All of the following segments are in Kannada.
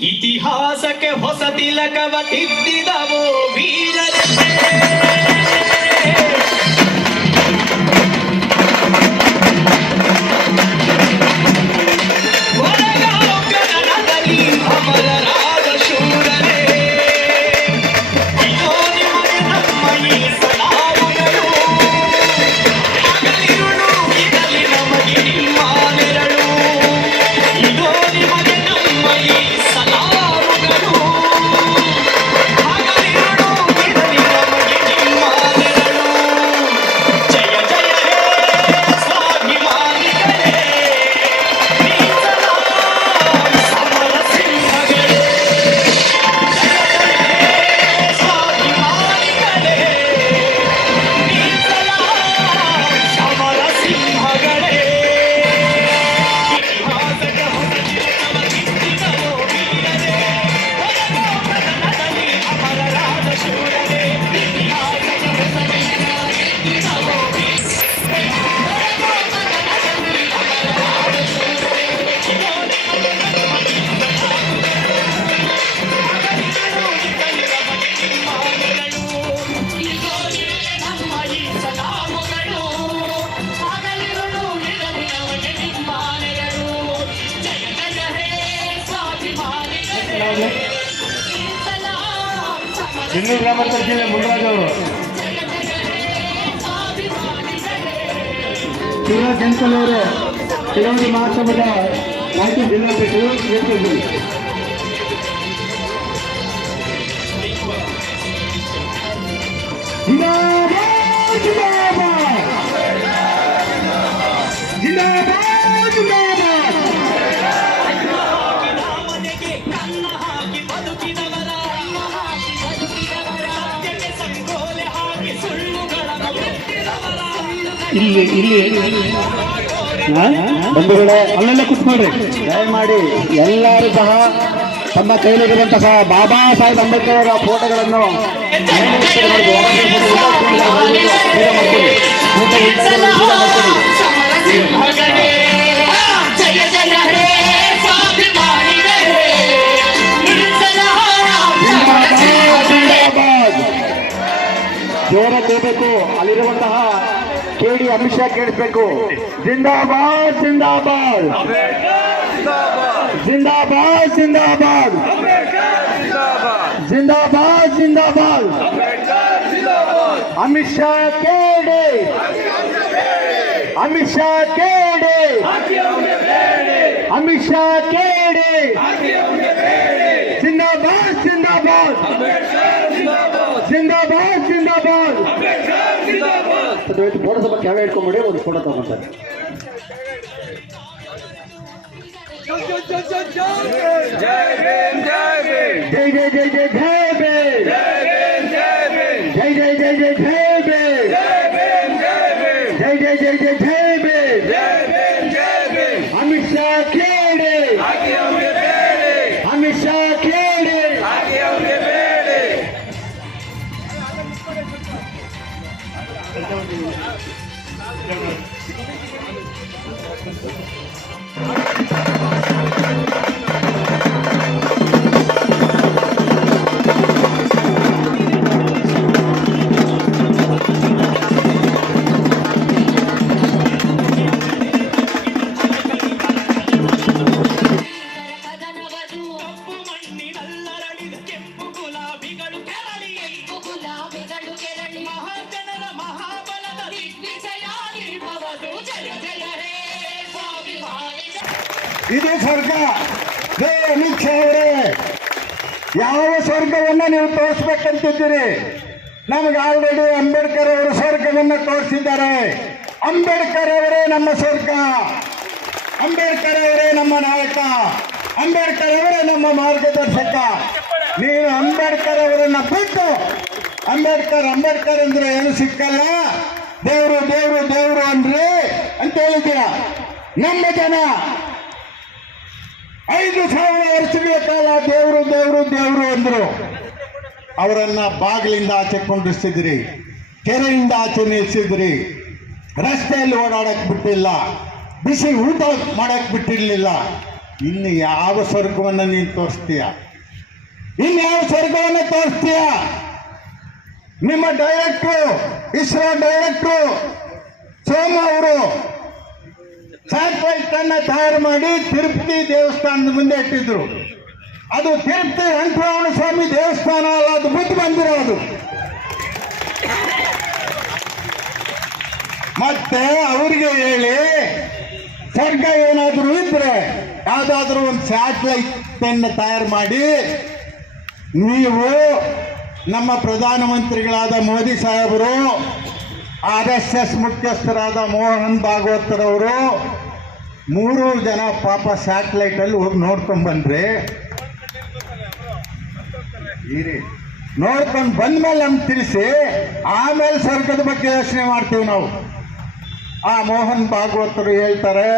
ಇತಿಹಾಸಕ್ಕೆ ಹೊಸ ತಿಲಕವ ತಿದ್ದಿದವೋ ವೀರರೇ. ಒಳಗಾಂಗಣದಲ್ಲಿ ಅಮರರಾದ ಶೂರರೇ, ಇದೋ ನಿಮಗೆ ನಮ್ಮ ಈ ಸಲಾಮಗಳು. ಹಗಲಿರುಳು ಇರಲಿ ನಮಗೆ ನಿಮ್ಮ ನೆರಳು. ಇದೋ ನಿಮಗೆ ನಮ್ಮ ಈ ಸಲಾಮಗಳು. ಹಗಲಿರುಳು ಇರಲಿ ನಮಗೆ ನಿಮ್ಮ ನೆರಳು. ಜಯ ಜಯ ಹೇ ಸ್ವಾಭಿಮಾನಿಗಳೇ, ಮೀಸಲಾಂ ಸಮರ ಸಿಂಹಗಳೇ. ಸ್ವಾಭಿಮಾನಿಗಳೇ, ಮೀಸಲಾಂ ಸಮರ ಸಿಂಹಗಳೇ. ಇತಿಹಾಸದ ಹೊಸ ತಿಲಕವ ತಿದ್ದಿದವೋ ವೀರರೇ, ಒಳಗಾಂಗಣದಲ್ಲಿ ಅಮರರಾದ ಶೂರರೇ. ಇತಿಹಾಸದ ಹೊಸ ತಿಲಕವ ತಿದ್ದಿದವೋ ಬೆಂಗಳೂರು ಗ್ರಾಮಾಂತರ ಜಿಲ್ಲೆ ಮುನ್ರಾಜ್ ಅವರು ಶಿವರಾಜ್ ಜಂಕಲ್ ಅವರು ಕೆಲವೊಂದು ಮಹಾಸಭಾದ ರಾಜ್ಯ ಜಿಲ್ಲಾಧ್ಯಕ್ಷರು ವೇದಿಕೆಯಲ್ಲಿ. ಜಿಂದಾಬಾದ್ ಜಿಂದಾಬಾದ್ ಜಿಂದಾಬಾದ್ ಜಿಂದಾಬಾದ್. ಮನೆಗೆ ಕನ್ನ ಹಾಕಿ ಬದುಕಿದವರ, ಸತ್ಯಕ್ಕೆ ಸಂಗೋಲೆ ಹಾಕಿ ಸುಳ್ಳುಗಳನ್ನು ಬಿತ್ತಿದವರ. ಇಲ್ಲಿ ಬಂಧುಗಳೇ ಅಲ್ಲೆಲ್ಲ ಕೂತ್ಕೊಳ್ರಿ ದಯಮಾಡಿ. ಎಲ್ಲರೂ ಸಹ ತಮ್ಮ ಕೈಲಿರುವಂತಹ ಬಾಬಾ ಸಾಹೇಬ್ ಅಂಬೇಡ್ಕರ್ ಅವರ ಫೋಟೋಗಳನ್ನು ಸಿಂಹಗಳೇ, ಜಯ ಜಯ ಹೇ ಸ್ವಾಭಿಮಾನಿಗಳೇ, ಮೀಸಲಾಂ ಸಮರ ಸಿಂಹಗಳೇ. ಜೋರ ಕೂಗಬೇಕು. ಅಲ್ಲಿರುವಂತಹ ಕೇಳಿ ಅಮಿತ್ ಶಾ ಕೇಳಿಸ್ಬೇಕು. ಜಿಂದಾಬಾದ್ ಜಿಂದಾಬಾದ್ ಜಿಂದಾಬಾದ್ ಜಿಂದಾಬಾದ್ ಜಿಂದಾಬಾದ್ ಜಿಂದಾಬಾದ್. ಅಮಿತ್ ಶಾ ಕೇಳಿ, ಅಮಿತ್ ಶಾ ಕೇಳಿ, ಅಮಿತ್ ಶಾ ಕೇಳಿ. ಜಿಂದಾಬಾದ್ ಜಿಂದಾಬಾದ್ ಜಿಂದಾಬಾದ್ ಜಿಂದಾಬಾದ್. ಫೋಟೋ ಸ್ವಲ್ಪ ಕ್ಯಾಮರಾ ಇಟ್ಕೊಂಡ್ಬಿಡಿ, ಒಂದು ಫೋಟೋ ತಗೊಂತಾರೆ. ಜೈ ಜೈ ಜೈ ಜೈ ಜೈ ಬೇ, ಜೈ ಜೈ ಜೈ ಜೈ ಜೈ ಬೇ, ಜೈ ಜೈ ಜೈ ಜೈ ಜೈ ಬೇ. ಅಮಿತ್ ಶಾ ಕೇಳಿ, ಅಮಿತ್ ಶಾ ಕೇಳಿ. ಕಪ್ಪು ಮಣ್ಣಿನಲ್ಲರಳಿದ ಕೆಂಪು ಗುಲಾಬಿಗಳು ಕೆರಳಿ ಮಹಾಜನರ ಮಹಾಬಲದ ದಿಗ್ವಿಜಯ ನಿರ್ಭವದು. ಜಯ ಜಯ ಹೇ ಸ್ವಾಭಿಮಾನಿಗಳೇ. ಇದು ಸ್ವರ್ಗ. ಅಮಿತ್ ಶಾ ಅವರೇ, ಯಾವ ಸ್ವರ್ಗವನ್ನ ನೀವು ತೋರಿಸ್ಬೇಕಂತಿದ್ದೀರಿ? ನಮಗೆ ಆಲ್ರೆಡಿ ಅಂಬೇಡ್ಕರ್ ಅವರು ಸ್ವರ್ಗವನ್ನ ತೋರಿಸಿದ್ದಾರೆ. ಅಂಬೇಡ್ಕರ್ ಅವರೇ ನಮ್ಮ ಸ್ವರ್ಗ, ಅಂಬೇಡ್ಕರ್ ಅವರೇ ನಮ್ಮ ನಾಯಕ, ಅಂಬೇಡ್ಕರ್ ಅವರೇ ನಮ್ಮ ಮಾರ್ಗದರ್ಶಕ. ನೀವು ಅಂಬೇಡ್ಕರ್ ಅವರನ್ನ ಬಿಟ್ಟು ಅಂಬೇಡ್ಕರ್ ಅಂದ್ರೆ ಏನು ಸಿಕ್ಕಲ್ಲ, ದೇವರು ದೇವರು ದೇವರು ಅಂದ್ರಿ ಅಂತ ಹೇಳಿದ್ದೀರ. ನಮ್ಮ ಜನ 5,000 ವರ್ಷಗಳ ಕಾಲ ದೇವರು ದೇವರು ದೇವರು ಅಂದ್ರು. ಅವರನ್ನ ಬಾಗಿಲಿಂದ ಆಚೆ ಕೊಂಡಿಸ್ತಿದ್ರಿ, ಕೆರೆಯಿಂದ ಆಚೆ ನಿಲ್ಲಿಸಿದ್ರಿ, ರಸ್ತೆಯಲ್ಲಿ ಓಡಾಡಕ್ ಬಿಟ್ಟಿಲ್ಲ, ಬಿಸಿ ಊಟ ಮಾಡಕ್ ಬಿಟ್ಟಿರ್ಲಿಲ್ಲ. ಇನ್ನು ಯಾವ ಸ್ವರ್ಗವನ್ನು ನೀನು ತೋರಿಸ್ತೀಯ? ಇನ್ಯಾವ ಸ್ವರ್ಗವನ್ನು ತೋರಿಸ್ತೀಯ? ನಿಮ್ಮ ಡೈರೆಕ್ಟ್ರು, ಇಸ್ರೋ ಡೈರೆಕ್ಟ್ರು ಸೋಮ ಅವರು ಸ್ಯಾಟಲೈಟ್ ಅನ್ನ ತಯಾರು ಮಾಡಿ ತಿರುಪತಿ ದೇವಸ್ಥಾನದ ಮುಂದೆ ಇಟ್ಟಿದ್ರು. ಅದು ತಿರುಪತಿ ವೆಂಕಟರಮಣ ಸ್ವಾಮಿ ದೇವಸ್ಥಾನ ಅಲ್ಲ, ಅದು ಬುದ್ಧಿ ಬಂದಿರೋದು. ಮತ್ತೆ ಅವರಿಗೆ ಹೇಳಿ, ಸ್ವರ್ಗ ಏನಾದರೂ ಇದ್ರೆ ಯಾವ್ದಾದ್ರೂ ಒಂದು ಸ್ಯಾಟಲೈಟ್ ಅನ್ನು ತಯಾರು ಮಾಡಿ ನೀವು ನಮ್ಮ ಪ್ರಧಾನಮಂತ್ರಿಗಳಾದ ಮೋದಿ ಸಾಹೇಬರು, RSS ಮುಖ್ಯಸ್ಥರಾದ ಮೋಹನ್ ಭಾಗವತರವರು 3 ಜನ ಪಾಪ ಸ್ಯಾಟಲೈಟ್ ಅಲ್ಲಿ ಹೋಗಿ ನೋಡ್ಕೊಂಡ್ ಬಂದ್ರಿ. ನೋಡ್ಕೊಂಡು ಬಂದ್ಮೇಲೆ ನಮ್ಗೆ ತಿಳಿಸಿ, ಆಮೇಲೆ ಸ್ವರ್ಗದ ಬಗ್ಗೆ ಯೋಚನೆ ಮಾಡ್ತೀವಿ ನಾವು. ಆ ಮೋಹನ್ ಭಾಗವತರು ಹೇಳ್ತಾರೆ,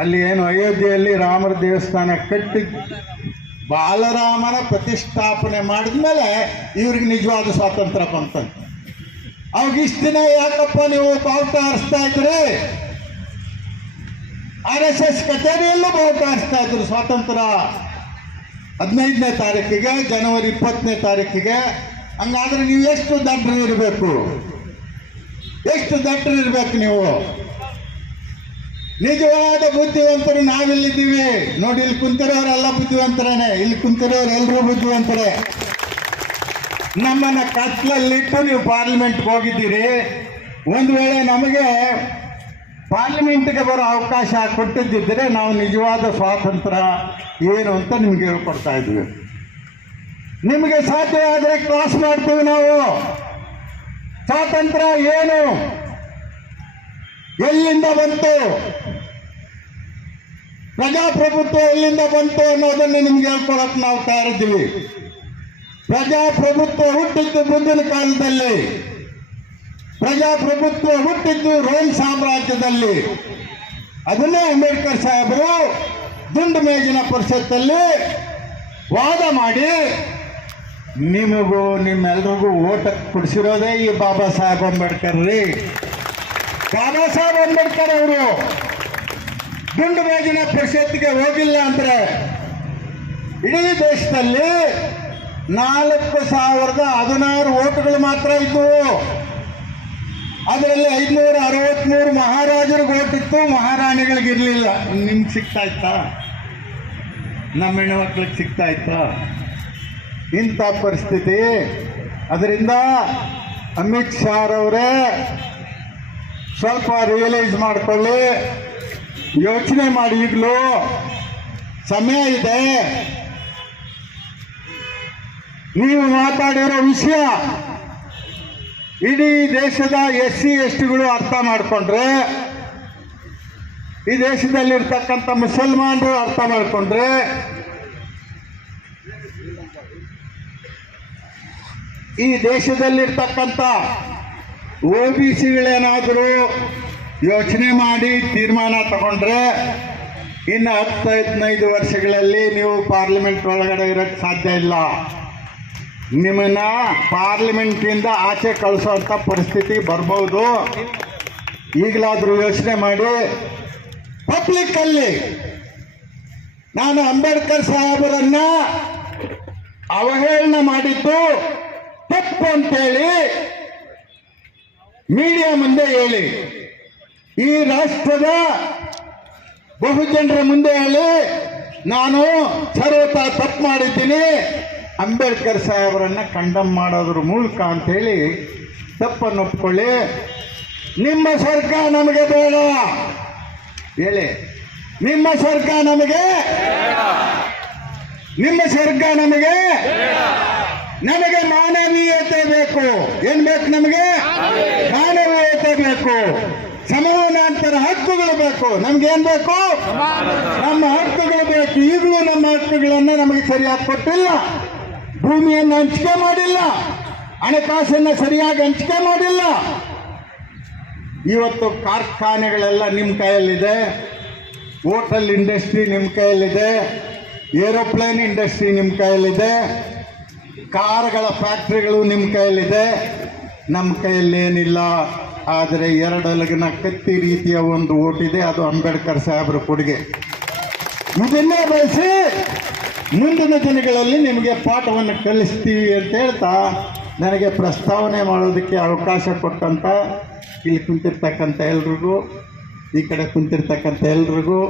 ಅಲ್ಲಿ ಏನು ಅಯೋಧ್ಯೆಯಲ್ಲಿ ರಾಮರ ದೇವಸ್ಥಾನ ಕಟ್ಟಿ ಬಾಲರಾಮನ ಪ್ರತಿಷ್ಠಾಪನೆ ಮಾಡಿದ್ಮೇಲೆ ಇವ್ರಿಗೆ ನಿಜವಾದ ಸ್ವಾತಂತ್ರ್ಯ ಬಂತಂತೆ. ಅವಾಗ ಇಷ್ಟು ದಿನ ಯಾಕಪ್ಪ ನೀವು ಬಾವುಟ ಹಾರಿಸ್ತಾ ಇದ್ರಿ? RSS ಕಚೇರಿಯಲ್ಲೂ ಬಾವುಟ ಹಾರಿಸ್ತಾ ಇದ್ರು ಸ್ವಾತಂತ್ರ್ಯ 15ನೇ ತಾರೀಕಿಗೆ, ಜನವರಿ 20ನೇ ತಾರೀಕಿಗೆ. ಹಂಗಾದ್ರೆ ನೀವು ಎಷ್ಟು ದಡ್ಡರು ಇರಬೇಕು? ಎಷ್ಟು ದಡ್ಡರು ಇರಬೇಕು ನೀವು? ನಿಜವಾದ ಬುದ್ಧಿವಂತರು ನಾವಿಲ್ಲಿದ್ದೀವಿ ನೋಡಿ. ಇಲ್ಲಿ ಕುಂತಿರೋರೆಲ್ಲ ಬುದ್ಧಿವಂತರೇನೆ, ಇಲ್ಲಿ ಕುಂತಿರೋರು ಎಲ್ಲರೂ ಬುದ್ಧಿವಂತರೇ. ನಮ್ಮನ್ನ ಕತ್ಲಲ್ಲಿಟ್ಟು ನೀವು ಪಾರ್ಲಿಮೆಂಟ್ಗೆ ಹೋಗಿದ್ದೀರಿ. ಒಂದು ವೇಳೆ ನಮಗೆ ಪಾರ್ಲಿಮೆಂಟ್ಗೆ ಬರೋ ಅವಕಾಶ ಕೊಟ್ಟಿದ್ದಿದ್ದರೆ ನಾವು ನಿಜವಾದ ಸ್ವಾತಂತ್ರ್ಯ ಏನು ಅಂತ ನಿಮ್ಗೆ ಹೇಳ್ಕೊಡ್ತಾ ಇದ್ವಿ. ನಿಮಗೆ ಸಾಧ್ಯವಾದರೆ ಕ್ಲಾಸ್ ಮಾಡ್ತೀವಿ ನಾವು. ಸ್ವಾತಂತ್ರ್ಯ ಏನು, ಎಲ್ಲಿಂದ ಬಂತು, ಪ್ರಜಾಪ್ರಭುತ್ವ ಎಲ್ಲಿಂದ ಬಂತು ಅನ್ನೋದನ್ನು ನಿಮ್ಗೆ ಹೇಳ್ಕೊಳಕ್ಕೆ ನಾವು ತಯಾರಿದ್ದೀವಿ. ಪ್ರಜಾಪ್ರಭುತ್ವ ಹುಟ್ಟಿದ್ದು ಬುದ್ಧನ ಕಾಲದಲ್ಲಿ, ಪ್ರಜಾಪ್ರಭುತ್ವ ಹುಟ್ಟಿದ್ದು ರೋಮ್ ಸಾಮ್ರಾಜ್ಯದಲ್ಲಿ. ಅದನ್ನೇ ಅಂಬೇಡ್ಕರ್ ಸಾಹೇಬರು ದುಂಡು ಮೇಜಿನ ಪರಿಷತ್ತಲ್ಲಿ ವಾದ ಮಾಡಿ ನಿಮಗೂ ನಿಮ್ಮೆಲ್ರಿಗೂ ಓಟ ಕೊಡಿಸಿರೋದೇ ಈ ಬಾಬಾ ಸಾಹೇಬ್ ಅಂಬೇಡ್ಕರ್ ರೀ. ಬಾಬಾ ಸಾಹೇಬ್ ಅಂಬೇಡ್ಕರ್ ಅವರು ದುಂಡು ಮೇಜಿನ ಪರಿಷತ್ಗೆ ಹೋಗಿಲ್ಲ ಅಂದ್ರೆ ಇಡೀ ದೇಶದಲ್ಲಿ 4016 ಓಟುಗಳು ಮಾತ್ರ ಇದ್ದವು. ಅದರಲ್ಲಿ 563 ಮಹಾರಾಜರಿಗೆ ಓಟಿತ್ತು, ಮಹಾರಾಣಿಗಳಿಗಿರಲಿಲ್ಲ. ನಿಮ್ಗೆ ಸಿಗ್ತಾ ಇತ್ತಾ? ನಮ್ಮ ಹೆಣ್ಣುಮಕ್ಳಿಗೆ ಸಿಗ್ತಾ ಇತ್ತಾ? ಇಂಥ ಪರಿಸ್ಥಿತಿ. ಅದರಿಂದ ಅಮಿತ್ ಶಾ ಅವರೇ ಸ್ವಲ್ಪ ರಿಯಲೈಸ್ ಮಾಡ್ಕೊಳ್ಳಿ, ಯೋಚನೆ ಮಾಡಿ. ಈಗಲೂ ಸಮಯ ಇದೆ. ನೀವು ಮಾತಾಡಿರೋ ವಿಷಯ ಇಡೀ ದೇಶದ SC STಗಳು ಅರ್ಥ ಮಾಡಿಕೊಂಡ್ರೆ, ಈ ದೇಶದಲ್ಲಿರ್ತಕ್ಕಂಥ ಮುಸಲ್ಮಾನರು ಅರ್ಥ ಮಾಡಿಕೊಂಡ್ರೆ, ಈ ದೇಶದಲ್ಲಿರ್ತಕ್ಕಂಥ OBCಗಳೇನಾದರೂ ಯೋಚನೆ ಮಾಡಿ ತೀರ್ಮಾನ ತಗೊಂಡ್ರೆ, ಇನ್ನು 10-15 ವರ್ಷಗಳಲ್ಲಿ ನೀವು ಪಾರ್ಲಿಮೆಂಟ್ ಒಳಗಡೆ ಇರೋಕ್ಕೆ ಸಾಧ್ಯ ಇಲ್ಲ. ನಿಮ್ಮನ್ನ ಪಾರ್ಲಿಮೆಂಟಿಂದ ಆಚೆ ಕಳಿಸೋಂಥ ಪರಿಸ್ಥಿತಿ ಬರ್ಬೋದು. ಈಗಲಾದರೂ ಯೋಚನೆ ಮಾಡಿ. ಪಬ್ಲಿಕ್ಕಲ್ಲಿ ನಾನು ಅಂಬೇಡ್ಕರ್ ಸಾಹೇಬರನ್ನ ಅವಹೇಳನ ಮಾಡಿದ್ದು ತಪ್ಪು ಅಂತೇಳಿ ಮೀಡಿಯಾ ಮುಂದೆ ಹೇಳಿ, ಈ ರಾಷ್ಟ್ರದ ಬಹುಜನರ ಮುಂದೆ ಹೇಳಿ, ನಾನು ಸರ್ವತಾ ತಪ್ಪು ಮಾಡಿದ್ದೀನಿ, ಅಂಬೇಡ್ಕರ್ ಸಾಹೇಬರನ್ನ ಕಂಡಮ್ ಮಾಡೋದ್ರ ಮೂಲಕ ಅಂತೇಳಿ ತಪ್ಪನ್ನು ಒಪ್ಕೊಳ್ಳಿ. ನಿಮ್ಮ ಸ್ವರ್ಗ ನಮಗೆ ಬೇಡ ಹೇಳಿ. ನಿಮ್ಮ ಸ್ವರ್ಗ ನಮಗೆ, ನಿಮ್ಮ ಸ್ವರ್ಗ ನಮಗೆ, ನಮಗೆ ಮಾನವೀಯತೆ ಬೇಕು. ಏನ್ ಬೇಕು ನಮಗೆ? ಮಾನವೀಯತೆ ಬೇಕು. ಸಮಾನಾಂತರ ಹಕ್ಕುಗಳು ಬೇಕು. ನಮ್ಗೇನ್ ಬೇಕು? ನಮ್ಮ ಹಕ್ಕುಗಳು ಬೇಕು. ಈಗಲೂ ನಮ್ಮ ಹಕ್ಕುಗಳನ್ನ ನಮಗೆ ಸರಿಯಾಗಿ ಕೊಟ್ಟಿಲ್ಲ. ಭೂಮಿಯನ್ನು ಹಂಚಿಕೆ ಮಾಡಿಲ್ಲ, ಹಣಕಾಸನ್ನು ಸರಿಯಾಗಿ ಹಂಚಿಕೆ ಮಾಡಿಲ್ಲ. ಇವತ್ತು ಕಾರ್ಖಾನೆಗಳೆಲ್ಲ ನಿಮ್ಮ ಕೈಯಲ್ಲಿದೆ, ಹೋಟೆಲ್ ಇಂಡಸ್ಟ್ರಿ ನಿಮ್ಮ ಕೈಯಲ್ಲಿದೆ, ಏರೋಪ್ಲೇನ್ ಇಂಡಸ್ಟ್ರಿ ನಿಮ್ಮ ಕೈಯಲ್ಲಿದೆ, ಕಾರ್ಗಳ ಫ್ಯಾಕ್ಟ್ರಿಗಳು ನಿಮ್ಮ ಕೈಯಲ್ಲಿದೆ. ನಮ್ಮ ಕೈಯಲ್ಲಿ ಏನಿಲ್ಲ. ಆದರೆ ಎರಡಲಗಿನ ಕತ್ತಿ ರೀತಿಯ ಒಂದು ಓಟಿದೆ, ಅದು ಅಂಬೇಡ್ಕರ್ ಸಾಹೇಬ್ರ ಕೊಡುಗೆ. ಇದನ್ನೇ ಬಳಸಿ ಮುಂದಿನ ದಿನಗಳಲ್ಲಿ ನಿಮಗೆ ಪಾಠವನ್ನು ಕಲಿಸ್ತೀವಿ ಅಂತ ಹೇಳ್ತಾ ನನಗೆ ಪ್ರಸ್ತಾವನೆ ಮಾಡೋದಕ್ಕೆ ಅವಕಾಶ ಕೊಟ್ಟಂತ ಇಲ್ಲಿ ಕುಂತಿರ್ತಕ್ಕಂಥ ಎಲ್ರಿಗೂ, ಈ ಕಡೆ ಕುಂತಿರ್ತಕ್ಕಂಥ ಎಲ್ರಿಗೂ,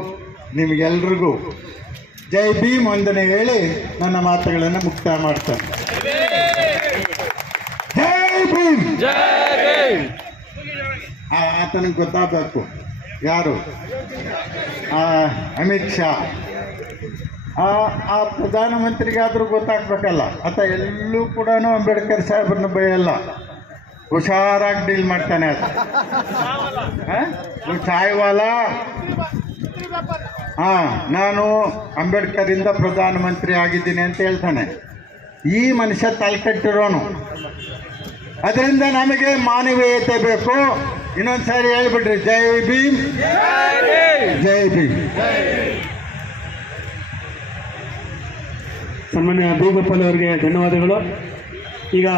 ನಿಮಗೆಲ್ರಿಗೂ ಜೈ ಭೀಮ್ ವಂದನೆ ಹೇಳಿ ನನ್ನ ಮಾತುಗಳನ್ನು ಮುಕ್ತಾಯ ಮಾಡ್ತೇನೆ. ಜೈ ಭೀಮ್. ಆತನಿಗೆ ಗೊತ್ತಾಗಬೇಕು ಯಾರು, ಅಮಿತ್ ಶಾ. ಆ ಪ್ರಧಾನಮಂತ್ರಿಗಾದ್ರೂ ಗೊತ್ತಾಗ್ಬೇಕಲ್ಲ. ಆತ ಎಲ್ಲೂ ಕೂಡ ಅಂಬೇಡ್ಕರ್ ಸಾಹೇಬ್ರನ್ನ ಬೈಯಲ್ಲ, ಹುಷಾರಾಗಿ ಡೀಲ್ ಮಾಡ್ತಾನೆ. ಅದು ಚಾಯ್ವಾಲ. ನಾನು ಅಂಬೇಡ್ಕರ್ ಇಂದ ಪ್ರಧಾನಮಂತ್ರಿ ಆಗಿದ್ದೀನಿ ಅಂತ ಹೇಳ್ತಾನೆ. ಈ ಮನುಷ್ಯ ತಲೆಕಟ್ಟಿರೋನು. ಅದರಿಂದ ನಮಗೆ ಮಾನವೀಯತೆ ಬೇಕು. ಇನ್ನೊಂದ್ಸಾರಿ ಹೇಳ್ಬಿಡ್ರಿ, ಜೈ ಭೀಮ್, ಜೈ ಭೀಮ್. ಸನ್ಮಾನ್ಯ ಬಿ ಗೋಪಾಲ್ ಅವರಿಗೆ ಧನ್ಯವಾದಗಳು. ಈಗ